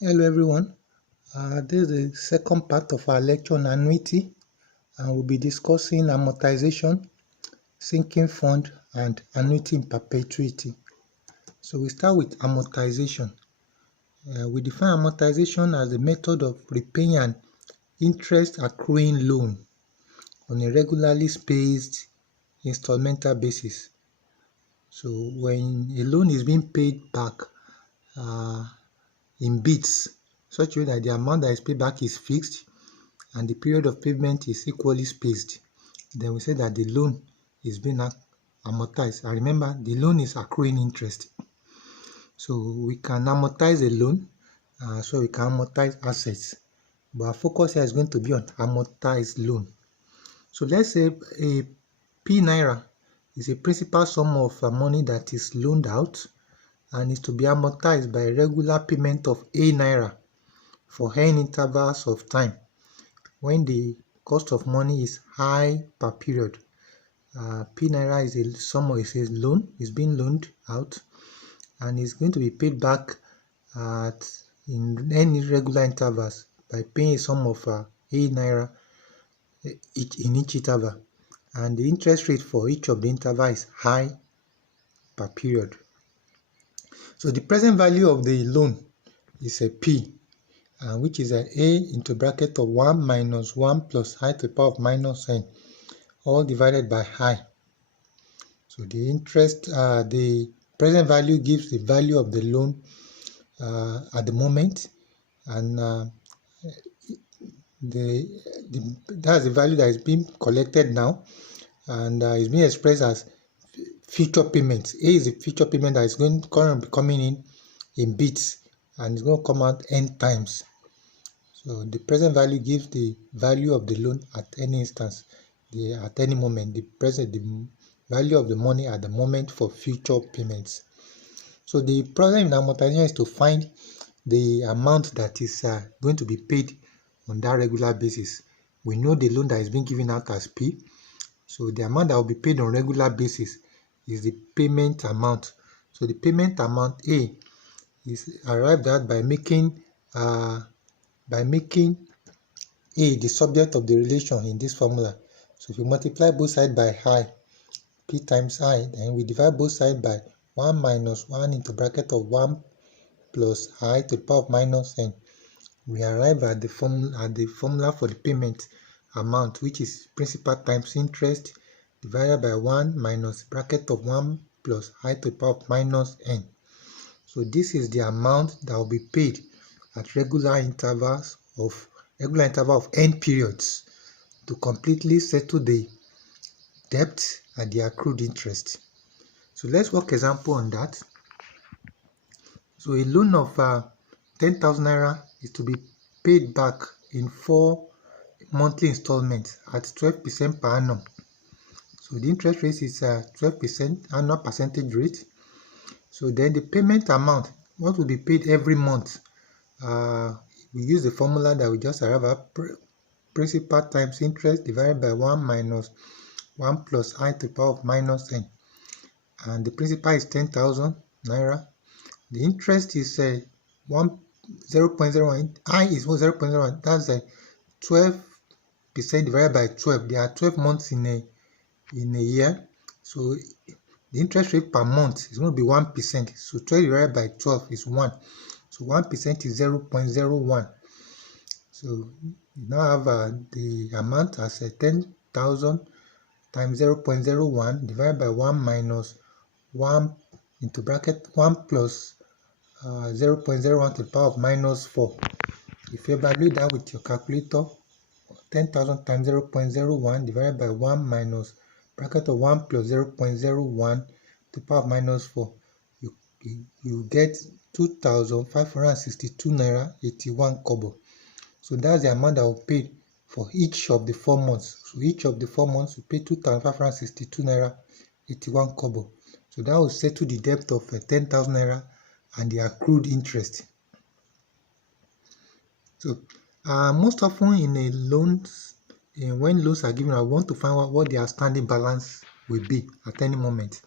Hello everyone, this is the second part of our lecture on annuity, and we'll be discussing amortization, sinking fund and annuity in perpetuity. So we start with amortization. We define amortization as the method of repaying an interest accruing loan on a regularly spaced installmental basis. So when a loan is being paid back in bits, such a way that the amount that is paid back is fixed and the period of payment is equally spaced, then we say that the loan is being amortized. And remember, the loan is accruing interest. So we can amortize a loan, so we can amortize assets. But our focus here is going to be on amortized loan. So let's say a P Naira is a principal sum of money that is loaned out and is to be amortized by regular payment of A Naira for n intervals of time when the cost of money is high per period. P Naira is a sum of a loan, is being loaned out and is going to be paid back in any regular intervals by paying a sum of A Naira in each interval, and the interest rate for each of the intervals is high per period. So the present value of the loan is a P, which is a into bracket of 1 minus 1 plus I to the power of minus n, all divided by I. So the interest, the present value gives the value of the loan at the moment, and that's the value that is being collected now, and is being expressed as future payments. A is the future payment that is going to be coming in bits, and it's going to come out n times. So the present value gives the value of the loan at any instance, at any moment, the value of the money at the moment for future payments. So the problem in amortization is to find the amount that is going to be paid on that regular basis. We know the loan that is being given out as P, so the amount that will be paid on regular basis is the payment amount. So the payment amount A is arrived at by making A the subject of the relation in this formula. So if you multiply both sides by I, P times I, then we divide both sides by 1 minus 1 into bracket of 1 plus I to the power of minus n. We arrive at the formula for the payment amount, which is principal times interest divided by 1 minus bracket of 1 plus I to the power of minus n. So this is the amount that will be paid at regular interval of n periods to completely settle the debt and the accrued interest. So let's work example on that. So a loan of 10,000 naira is to be paid back in 4 monthly installments at 12% per annum. So the interest rate is 12% annual percentage rate. So then the payment amount, what will be paid every month? We use the formula that we just arrived at, principal times interest divided by 1 minus 1 plus I to the power of minus n. And the principal is 10,000 naira. The interest is 0.01, I is 0.01, that's 12% divided by 12. There are 12 months in a year, so the interest rate per month is going to be 1%. So 12 divided by 12 is 1. So 1% is 0.01. So you now have the amount as 10,000 times 0.01 divided by 1 minus 1 into bracket 1 plus 0.01 to the power of minus 4. If you evaluate that with your calculator, 10,000 times 0.01 divided by 1 minus bracket of 1 plus 0.01 to the power of minus 4, you get 2,562 naira 81 kobo. So that's the amount that will pay for each of the 4 months. So each of the 4 months we pay 2,562 naira 81 kobo. So that will settle the debt of 10,000 naira and the accrued interest. So most often in a loans, when loans are given, I want to find out what the outstanding balance will be at any moment.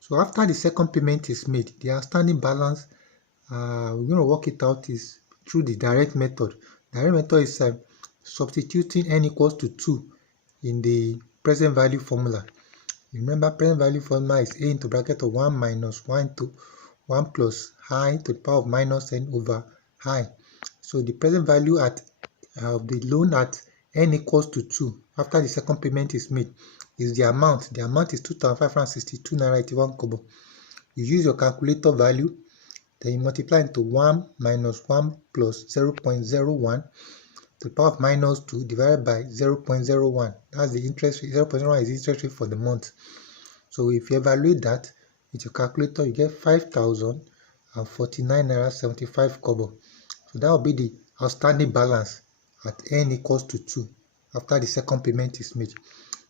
So after the second payment is made, the outstanding balance we're going to work it out is through the direct method. Direct method is substituting n equals to 2 in the present value formula. Remember, present value formula is a into bracket of 1 minus 1 to 1 plus I to the power of minus n over I. So the present value at the loan at n equals to 2 after the second payment is made is the amount. The amount is 2,562 naira 81 kobo. You use your calculator value, then you multiply into 1 minus 1 plus 0.01 to the power of minus 2 divided by 0.01. That's the interest rate. 0.01 is the interest rate for the month. So if you evaluate that with your calculator, you get 5,049 naira 75 kobo. So that will be the outstanding balance at n equals to 2 after the second payment is made.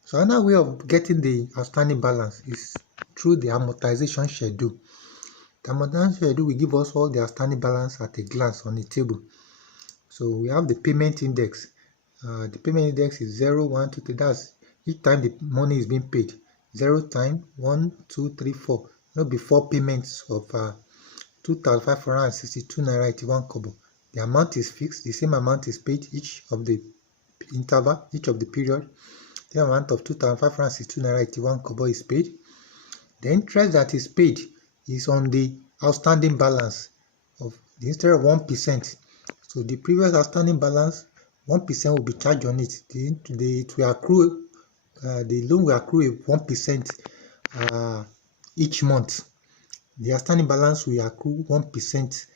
So another way of getting the outstanding balance is through the amortization schedule. The amortization schedule will give us all the outstanding balance at a glance on the table. So we have the payment index. The payment index is 0, 1, 2, 3. That's each time the money is being paid. 0 time 1, 2, 3, 4. Not before payments of 2,562 naira 81 kobo. The amount is fixed. The same amount is paid each of the interval, each of the period. The amount of 2,562 naira 81 kobo is paid. The interest that is paid is on the outstanding balance of the instead of 1%. So the previous outstanding balance, 1% will be charged on it. It will accrue. The loan will accrue 1% each month. The outstanding balance will accrue 1%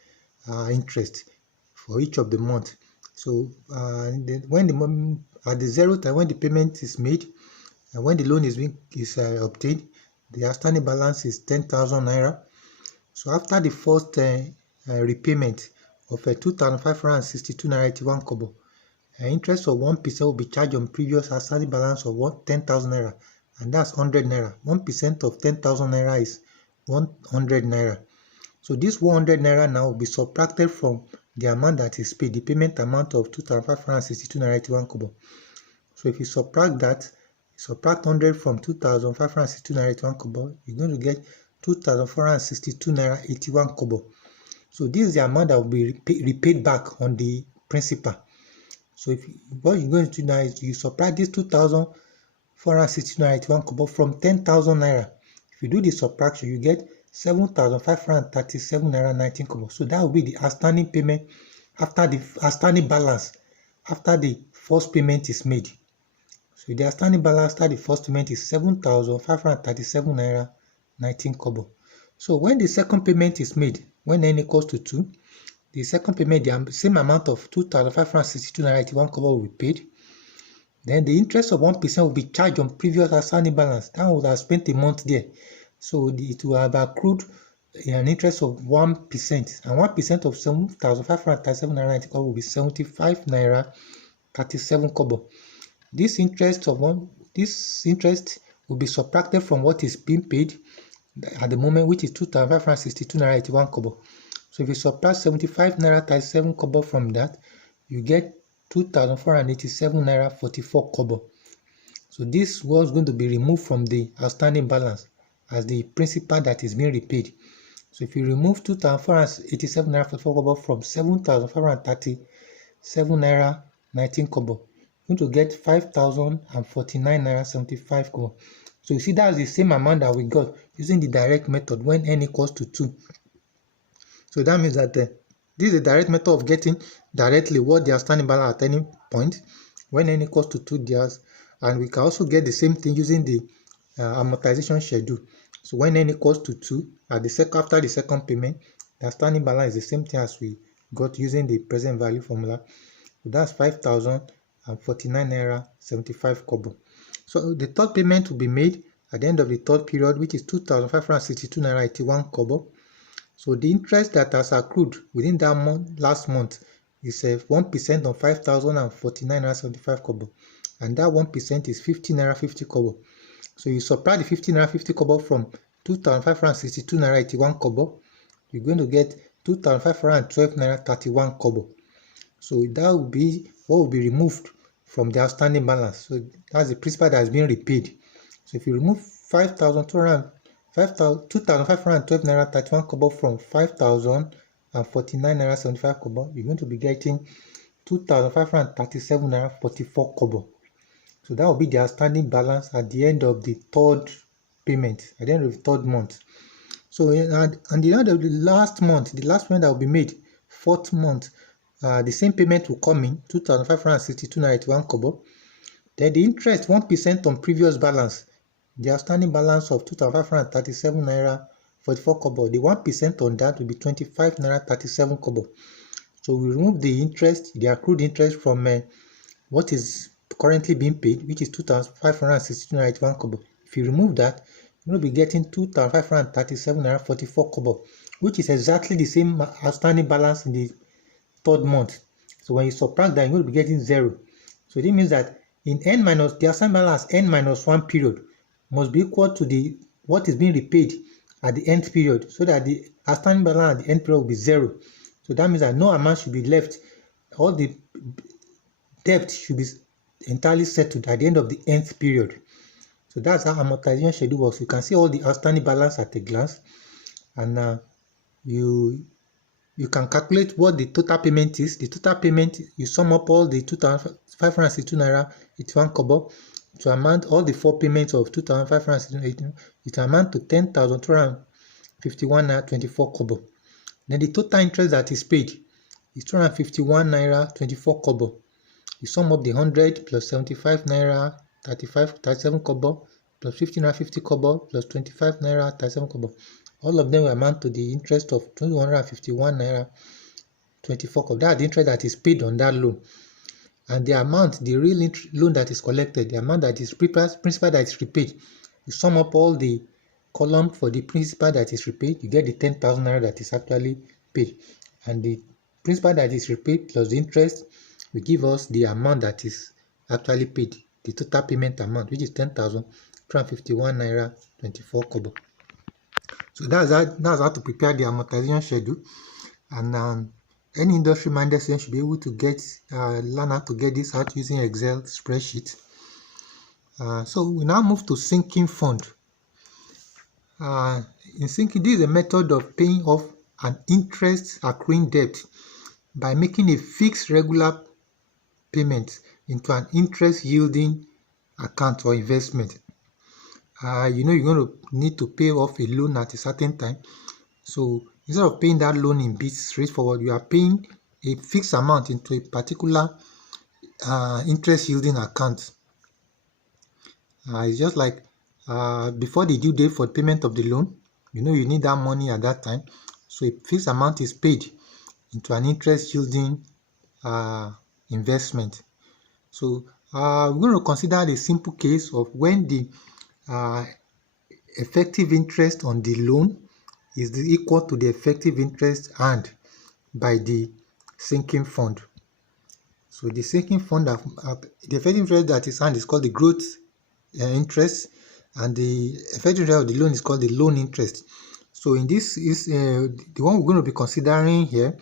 interest for each of the month. So when at the 0 time when the payment is made and when the loan is obtained, the outstanding balance is 10,000 naira. So after the first repayment of 2,562 naira 81 kobo, interest of 1% will be charged on previous outstanding balance of 10,000 naira, and that's 100 naira. 1% of 10,000 naira is 100 naira. So this 100 naira now will be subtracted from the amount that is paid, the payment amount of 2,562 naira 81 kobo. So if you subtract 100 from 2,562 naira 81 kobo, you're going to get 2,462 naira 81 kobo. So this is the amount that will be repaid back on the principal. So what you're going to do now is you subtract this 2,462 naira 81 kobo from 10,000 naira. If you do the subtraction, you get 7,537 naira 19 kobo. So that will be the outstanding payment after the outstanding balance after the first payment is made. So the outstanding balance after the first payment is 7,537 naira 19 kobo. So when the second payment is made, when n equals to 2, the second payment, the same amount of 2,562 naira 81 kobo will be paid. Then the interest of 1% will be charged on previous outstanding balance. That would have spent a month there. So it will have accrued an interest of 1%. And 1% of 7,537 naira 90 kobo will be 75 naira 37 kobo. This interest will be subtracted from what is being paid at the moment, which is 2,562 naira 81 kobo. So if you subtract 75 naira 37 kobo from that, you get 2,487 naira 44 kobo. So this was going to be removed from the outstanding balance as the principal that is being repaid. So if you remove 2,487 naira 44 kobo from 7,537 naira 19 kobo, you're going to get 5,049 naira 75 kobo. So you see that's the same amount that we got using the direct method when n equals to 2. So that means that this is a direct method of getting directly what the outstanding balance at any point when n equals to 2 years, and we can also get the same thing using the amortization schedule. So when n equals to 2 after the second payment, the outstanding balance is the same thing as we got using the present value formula. So that's 5,049 naira 75 kobo. So the third payment will be made at the end of the third period, which is 2,562 naira 81 kobo. So the interest that has accrued within that month, last month, is 1% on 5,049 naira 75 kobo, and that 1% is 50 naira 50 kobo. So you subtract the 50 naira 50 kobo from 2,562 naira 81 kobo, you're going to get 2,512 naira 31 kobo. So that will be what will be removed from the outstanding balance. So that's the principal that has been repaid. So if you remove 2,512 naira 31 kobo from 5,049 and 49 naira 75 kobo, you're going to be getting 2,537 naira 44 kobo. So that will be the outstanding balance at the end of the third payment, at the end of the third month. So at the end of the last month, the last payment that will be made, fourth month, the same payment will come in, 2,562 naira 81 kobo. Then the interest, 1% on previous balance, the outstanding balance of 2,537 naira 44 kobo, the 1% on that will be 25 naira 37 kobo. So we remove the interest, the accrued interest from what is currently being paid, which is 2,562 naira 81 kobo. If you remove that, you're going to be getting 2,537 naira 44 kobo, which is exactly the same outstanding balance in the third month. So when you subtract that, you're going to be getting 0. So this means that in n minus the outstanding balance n minus 1 period must be equal to the what is being repaid at the end period, so that the outstanding balance at the end period will be 0. So that means that no amount should be left. All the debt should be entirely settled at the end of the nth period. So that's how amortization schedule works. You can see all the outstanding balance at a glance, and you can calculate what the total payment is. The total payment, you sum up all the 2,562 naira 81 kobo to amount all the 4 payments of 2,562, it amount to 10,251 naira 24 kobo. Then the total interest that is paid is 251 naira 24 kobo. You sum up the 100 plus 75 naira 37 kobo plus 50 naira 50 kobo plus 25 naira 37 kobo. All of them will amount to the interest of 251 naira 24 kobo. That's the interest that is paid on that loan. And the amount, the real loan that is collected, the amount that is principal that is repaid, you sum up all the column for the principal that is repaid, you get the 10,000 naira that is actually paid. And the principal that is repaid plus the interest will give us the amount that is actually paid, the total payment amount, which is 10,251 naira 24 kobo. So that's how to prepare the amortization schedule. And any industry-minded student should be able to learn how to get this out using Excel spreadsheet. So we now move to sinking fund. In sinking, this is a method of paying off an interest accruing debt by making a fixed regular payment into an interest yielding account or investment. You're going to need to pay off a loan at a certain time. So instead of paying that loan in bits straightforward, you are paying a fixed amount into a particular interest yielding account. It's just like before the due date for payment of the loan, you need that money at that time. So a fixed amount is paid into an interest yielding investment. So we're going to consider the simple case of when the effective interest on the loan is equal to the effective interest earned by the sinking fund. So the sinking fund, the effective interest that is earned is called the growth interest, and the effective interest of the loan is called the loan interest. So in this is the one we're going to be considering here.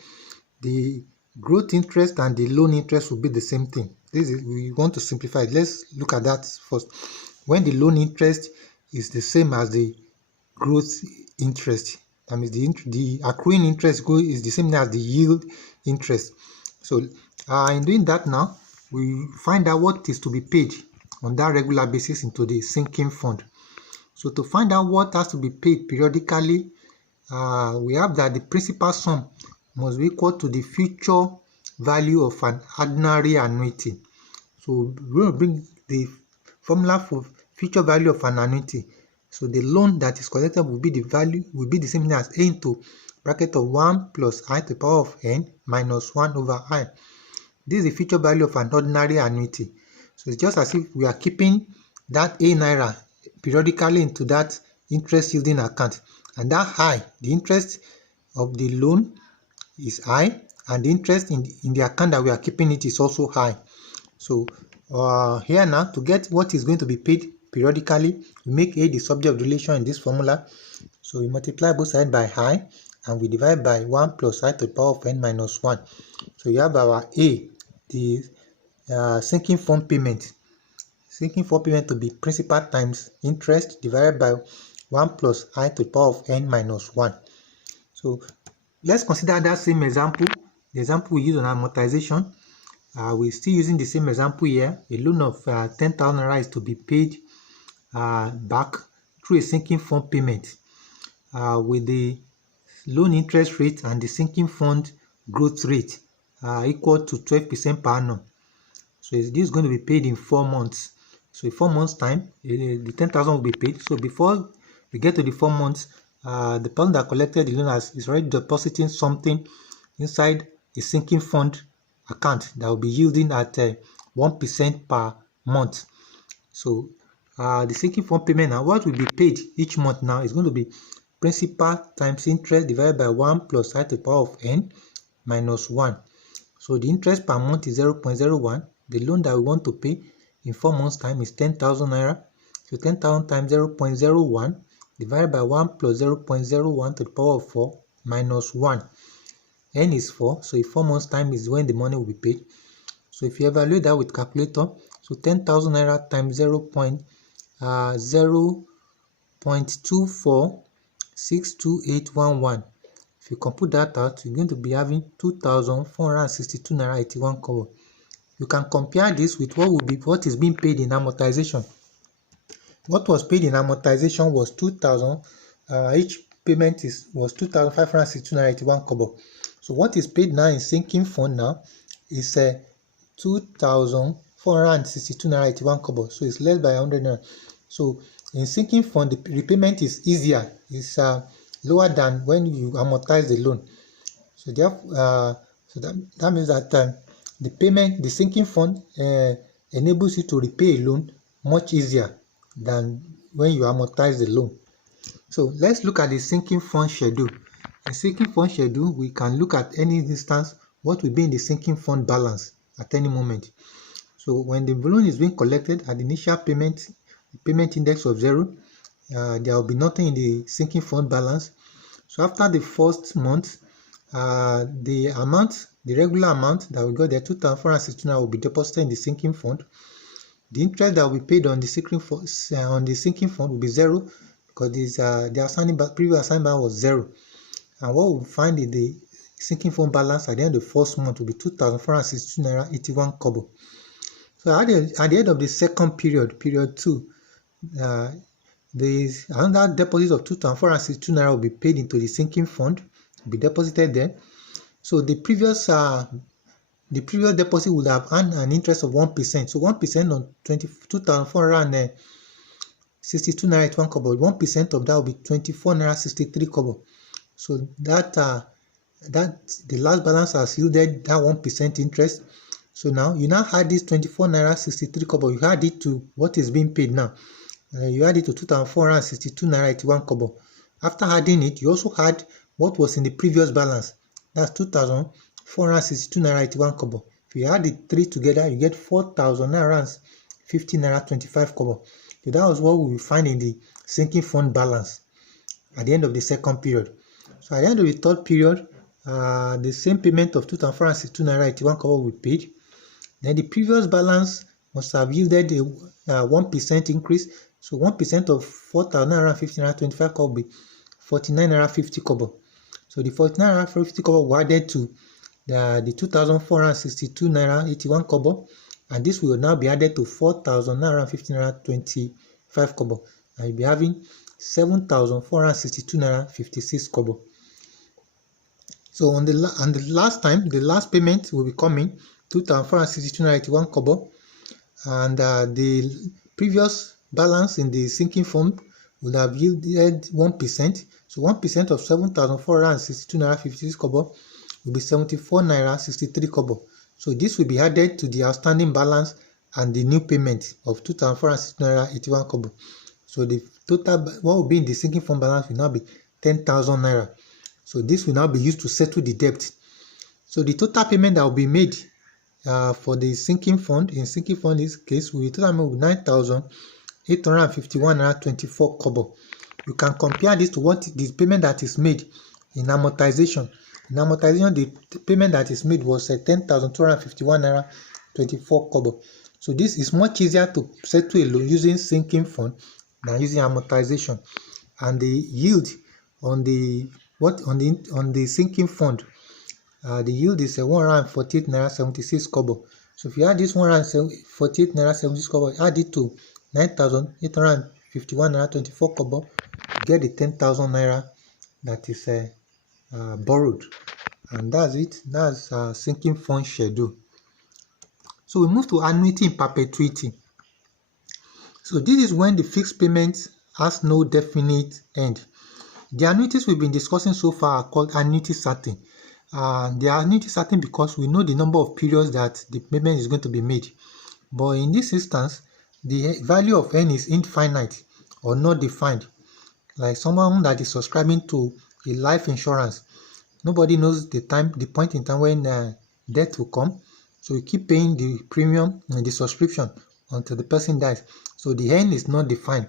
The growth interest and the loan interest will be the same thing. We want to simplify it. Let's look at that first. When the loan interest is the same as the growth interest, that means the accruing interest is the same as the yield interest. So in doing that now, we find out what is to be paid on that regular basis into the sinking fund. So to find out what has to be paid periodically, we have that the principal sum must be equal to the future value of an ordinary annuity. So we're going to bring the formula for future value of an annuity. So the loan that is collected will be the same thing as a into bracket of 1 plus I to the power of n minus 1 over I. This is the future value of an ordinary annuity. So it's just as if we are keeping that A naira periodically into that interest yielding account, and that I, the interest of the loan is I, and the interest in the account that we are keeping it is also high. So here now, to get what is going to be paid periodically, we make A the subject of the relation in this formula. So we multiply both sides by I, and we divide by 1 plus I to the power of n minus 1. So you have our A, the sinking fund payment. Sinking fund payment to be principal times interest divided by 1 plus I to the power of n minus 1. So let's consider that same example, the example we use on amortization. We're still using the same example here. A loan of 10,000 naira is to be paid back through a sinking fund payment with the loan interest rate and the sinking fund growth rate equal to 12% per annum. So this is going to be paid in 4 months. So in 4 months time, the 10,000 will be paid. So before we get to the 4 months, the person that collected the loan is already depositing something inside a sinking fund account that will be yielding at 1% per month. So the sinking fund payment now, what will be paid each month now is going to be principal times interest divided by 1 plus I to the power of n minus 1. So the interest per month is 0.01. The loan that we want to pay in 4 months time is 10,000 naira. So 10,000 times 0.01 divided by 1 plus 0.01 to the power of 4 minus 1. N is 4. So in 4 months time is when the money will be paid. So if you evaluate that with calculator, so 10,000 naira times 0.2462,811. If you compute that out, you're going to be having 2,462 naira 81 kobo. You can compare this with what is being paid in amortization. What was paid in amortization was 2,000. Each payment was 2,562 naira 81 kobo. So what is paid now in sinking fund now is 2,462 naira 81 kobo. So it's less by 100 naira. So in sinking fund, the repayment is easier. It's lower than when you amortize the loan. So therefore, that means that the sinking fund enables you to repay a loan much easier than when you amortize the loan. So let's look at the sinking fund schedule. In sinking fund schedule, we can look at any instance what will be in the sinking fund balance at any moment. So when the loan is being collected at the initial payment index of 0, there will be nothing in the sinking fund balance. So after the first month, the regular amount that we got there, 2,462 will be deposited in the sinking fund. The interest that we paid on the sinking fund will be 0 because the previous assigned balance was 0. And what we find in the sinking fund balance at the end of the first month will be 2,462 naira 81 kobo. So at the end of the second period 2, another deposit of 2,462 naira will be paid into the sinking fund, will be deposited there. So the previous deposit would have earned an interest of 1%. So 1% on 2,462 naira 81 kobo. 1% of that will be 24 naira 63 kobo. So that the last balance has yielded that 1% interest. So now you add this 24 naira 63 kobo. You add it to what is being paid now. You add it to 2,462 naira 81 kobo. After adding it, you also add what was in the previous balance. That's 2,462 naira 81 kobo. If you add the three together, you get 4,000 naira 50 naira 25 kobo. So that was what we will find in the sinking fund balance at the end of the second period. So at the end of the third period, the same payment of 2,462 naira 81 kobo will be paid. Then the previous balance must have yielded a 1% increase. So 1% of 4,000 naira 50 naira 25 kobo will be 49 naira 50 kobo. So the 49 naira 50 kobo were added to the 2,462 naira 81 kobo, and this will now be added to 4,000 naira 50 naira 25 kobo, and you'll be having 7,462 naira 56 kobo. So on the last payment will be coming 2,462 naira 81 kobo, and the previous balance in the sinking fund would have yielded 1%. So 1% of 7,462 naira 56 kobo will be 74 naira 63 kobo. So this will be added to the outstanding balance and the new payment of 2,462 naira 81 kobo. So the total, what will be in the sinking fund balance will now be 10,000 naira. So this will now be used to settle the debt. So the total payment that will be made for the sinking fund, in sinking fund in this case, will be total payment with 9,851 naira 24 kobo. You can compare this to what the payment that is made in amortization. In amortization, the payment that is made was 10,251 naira 24 kobo. So this is much easier to settle a loan using sinking fund than using amortization. And the yield on the what on the sinking fund, the yield is 148 naira 76 kobo. So if you add this 148 naira 76 kobo, add it to 9,851 naira 24 kobo, you get the 10,000 naira that is borrowed. And that's it. That's sinking fund schedule. So we move to annuity in perpetuity. So this is when the fixed payment has no definite end. The annuities we've been discussing so far are called annuity certain. They are annuity certain because we know the number of periods that the payment is going to be made. But in this instance, the value of N is infinite or not defined. Like someone that is subscribing to a life insurance, nobody knows the point in time when death will come. So you keep paying the premium and the subscription until the person dies. So the end is not defined.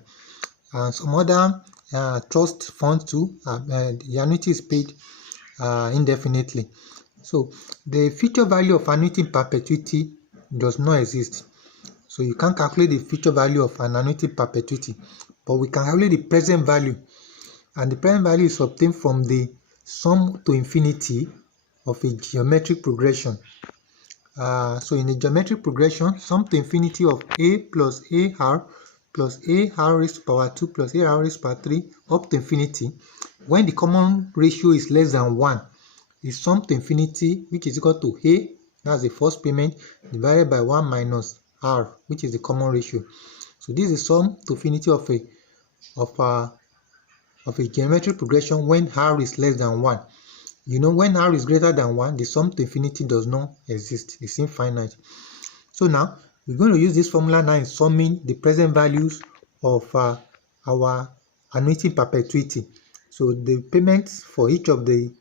And some other trust funds too, the annuity is paid indefinitely. So the future value of annuity in perpetuity does not exist. So you can't calculate the future value of an annuity in perpetuity, but we can calculate the present value. And the present value is obtained from the sum to infinity of a geometric progression. So in a geometric progression, sum to infinity of a plus ar plus ar raised to power 2 plus ar raised to power 3 up to infinity, when the common ratio is less than 1, is sum to infinity, which is equal to a, that's the first payment, divided by 1 minus r, which is the common ratio. So this is sum to infinity of a geometric progression when r is less than 1. You know, when r is greater than 1, the sum to infinity does not exist. It's infinite. So now, we're going to use this formula now in summing the present values of our annuity perpetuity. So the payments for each of the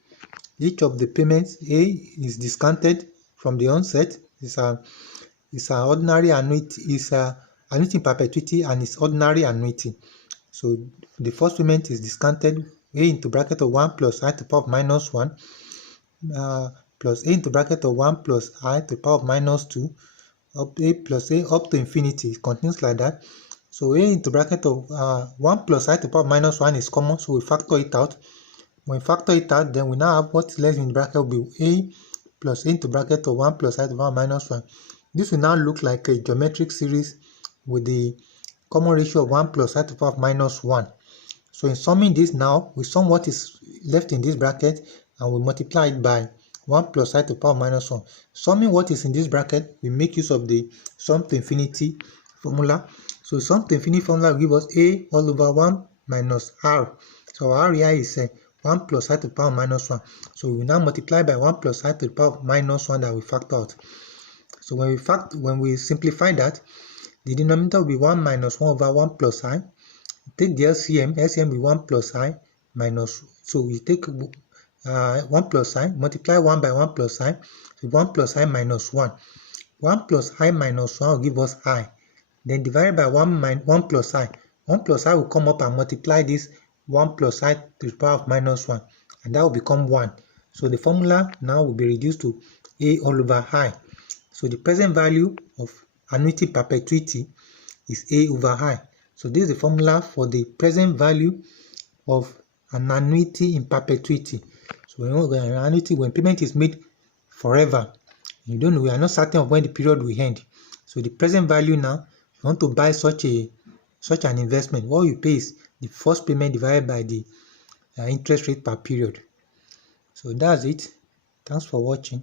payments, A is discounted from the onset. It's an ordinary annuity, is annuity in perpetuity, and it's ordinary annuity. So the first payment is discounted, A into bracket of 1 plus I to the power of minus 1 plus A into bracket of 1 plus I to the power of minus 2 up A plus A up to infinity. It continues like that. So A into bracket of 1 plus I to the power of minus 1 is common, so we factor it out. When we factor it out, then we now have what's left in the bracket will be A plus A into bracket of 1 plus I to the power of minus 1. This will now look like a geometric series with the common ratio of 1 plus I to the power of minus 1. So in summing this now, we sum what is left in this bracket and we multiply it by 1 plus I to the power of minus 1. Summing what is in this bracket, we make use of the sum to infinity formula. So sum to infinity formula will give us A all over 1 minus R. So our R here is 1 plus I to the power of minus 1. So we will now multiply by 1 plus I to the power of minus 1 that we factor out. So when we simplify that, the denominator will be 1 minus 1 over 1 plus I. Take the LCM will be 1 plus I minus, so we take 1 plus I, multiply 1 by 1 plus I, so 1 plus I minus 1. 1 plus I minus 1 will give us I. Then divided by 1 plus I. 1 plus I will come up and multiply this 1 plus I to the power of minus 1, and that will become 1. So the formula now will be reduced to A all over I. So the present value of annuity perpetuity is A over I. So this is the formula for the present value of an annuity in perpetuity. So when payment is made forever, we are not certain of when the period will end. So the present value now, if you want to buy such an investment, what you pay is the first payment divided by the interest rate per period. So that's it. Thanks for watching.